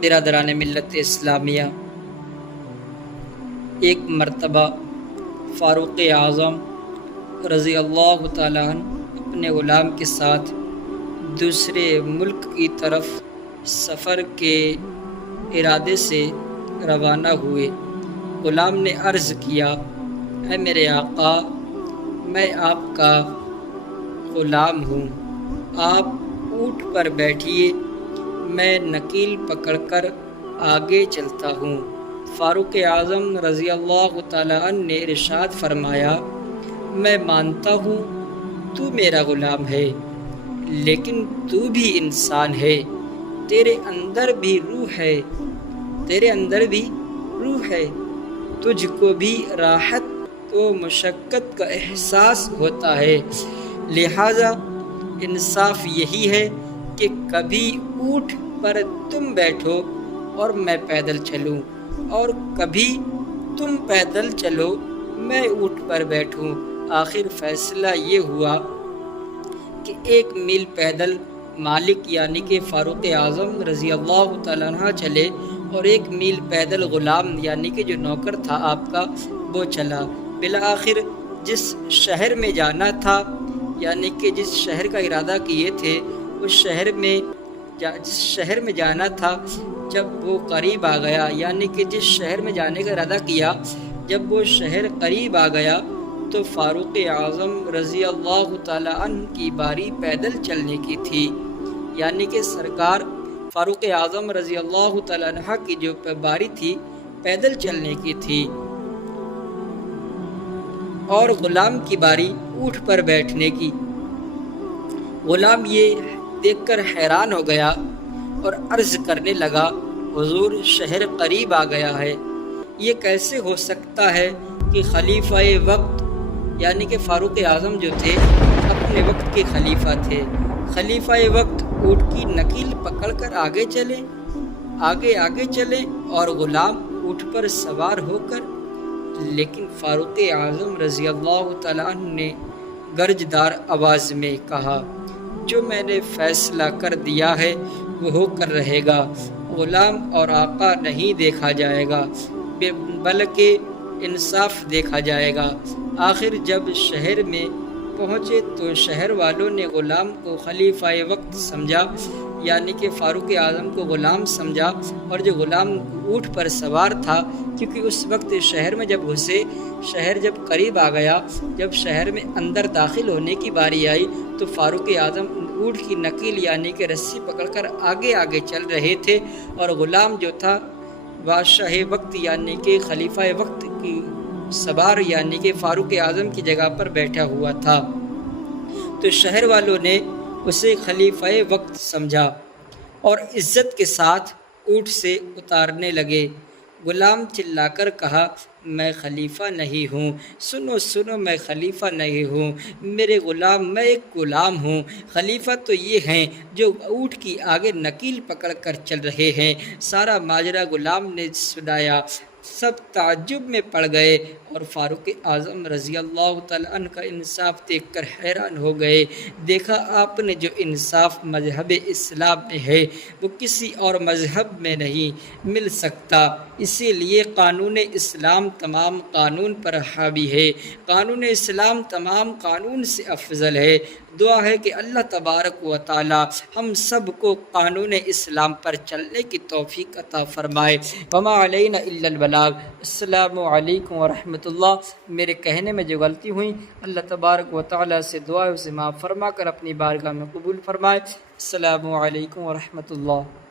برادران ملت اسلامیہ، ایک مرتبہ فاروق اعظم رضی اللہ تعالیٰ عنہ اپنے غلام کے ساتھ دوسرے ملک کی طرف سفر کے ارادے سے روانہ ہوئے۔ غلام نے عرض کیا، اے میرے آقا، میں آپ کا غلام ہوں، آپ اونٹ پر بیٹھیے، میں نکیل پکڑ کر آگے چلتا ہوں۔ فاروق اعظم رضی اللہ تعالیٰ عنہ نے ارشاد فرمایا، میں مانتا ہوں تو میرا غلام ہے، لیکن تو بھی انسان ہے، تیرے اندر بھی روح ہے، تجھ کو بھی راحت و مشقت کا احساس ہوتا ہے، لہذا انصاف یہی ہے کہ کبھی اونٹ پر تم بیٹھو اور میں پیدل چلوں، اور کبھی تم پیدل چلو میں اونٹ پر بیٹھوں۔ آخر فیصلہ یہ ہوا کہ 1 میل پیدل مالک یعنی کہ فاروق اعظم رضی اللہ تعالیٰ عنہ چلے، اور 1 میل پیدل غلام یعنی کہ جو نوکر تھا آپ کا وہ چلا۔ بالآخر جس شہر میں جانا تھا یعنی کہ جس شہر کا ارادہ کیے تھے اس جس شہر میں جانا تھا، جب وہ قریب آ گیا یعنی کہ جس شہر میں جانے کا ارادہ کیا، جب وہ شہر قریب آ گیا تو فاروق اعظم رضی اللہ تعالیٰ عنہ کی باری پیدل چلنے کی تھی، یعنی کہ سرکار فاروق اعظم رضی اللہ تعالیٰ عنہ کی جو باری تھی پیدل چلنے کی تھی، اور غلام کی باری اونٹ پر بیٹھنے کی۔ غلام یہ دیکھ کر حیران ہو گیا اور عرض کرنے لگا، حضور شہر قریب آ گیا ہے، یہ کیسے ہو سکتا ہے کہ خلیفہ وقت یعنی کہ فاروق اعظم جو تھے اپنے وقت کے خلیفہ تھے، خلیفہ وقت اونٹ کی نکیل پکڑ کر آگے چلیں اور غلام اونٹ پر سوار ہو کر۔ لیکن فاروق اعظم رضی اللہ تعالیٰ عنہ نے گرجدار آواز میں کہا، جو میں نے فیصلہ کر دیا ہے وہ ہو کر رہے گا، غلام اور آقا نہیں دیکھا جائے گا بلکہ انصاف دیکھا جائے گا۔ آخر جب شہر میں پہنچے تو شہر والوں نے غلام کو خلیفہ وقت سمجھا یعنی کہ فاروق اعظم کو غلام سمجھا، اور جو غلام اونٹ پر سوار تھا، کیونکہ اس وقت شہر میں جب گھسے، شہر جب قریب آ گیا، جب شہر میں اندر داخل ہونے کی باری آئی تو فاروق اعظم اونٹ کی نکیل یعنی کہ رسی پکڑ کر آگے چل رہے تھے، اور غلام جو تھا بادشاہ وقت یعنی کہ خلیفہ وقت کی سوار یعنی کہ فاروق اعظم کی جگہ پر بیٹھا ہوا تھا۔ تو شہر والوں نے اسے خلیفہ وقت سمجھا اور عزت کے ساتھ اونٹ سے اتارنے لگے۔ غلام چلا کر کہا، میں خلیفہ نہیں ہوں، سنو میں خلیفہ نہیں ہوں، میرے غلام، میں ایک غلام ہوں، خلیفہ تو یہ ہیں جو اونٹ کی آگے نکیل پکڑ کر چل رہے ہیں۔ سارا ماجرا غلام نے سنایا، سب تعجب میں پڑ گئے اور فاروق اعظم رضی اللہ تعالیٰ عنہ کا انصاف دیکھ کر حیران ہو گئے۔ دیکھا آپ نے جو انصاف مذہب اسلام میں ہے وہ کسی اور مذہب میں نہیں مل سکتا، اسی لیے قانون اسلام تمام قانون پر حاوی ہے، قانون اسلام تمام قانون سے افضل ہے۔ دعا ہے کہ اللہ تبارک و تعالی ہم سب کو قانون اسلام پر چلنے کی توفیق عطا فرمائے۔ وما علینا الا البلاغ۔ السلام علیکم ورحمۃ اللہ۔ میرے کہنے میں جو غلطی ہوئی اللہ تبارک و تعالی سے دعا ہے اسے معاف فرما کر اپنی بارگاہ میں قبول فرمائے۔ السلام علیکم ورحمۃ اللہ۔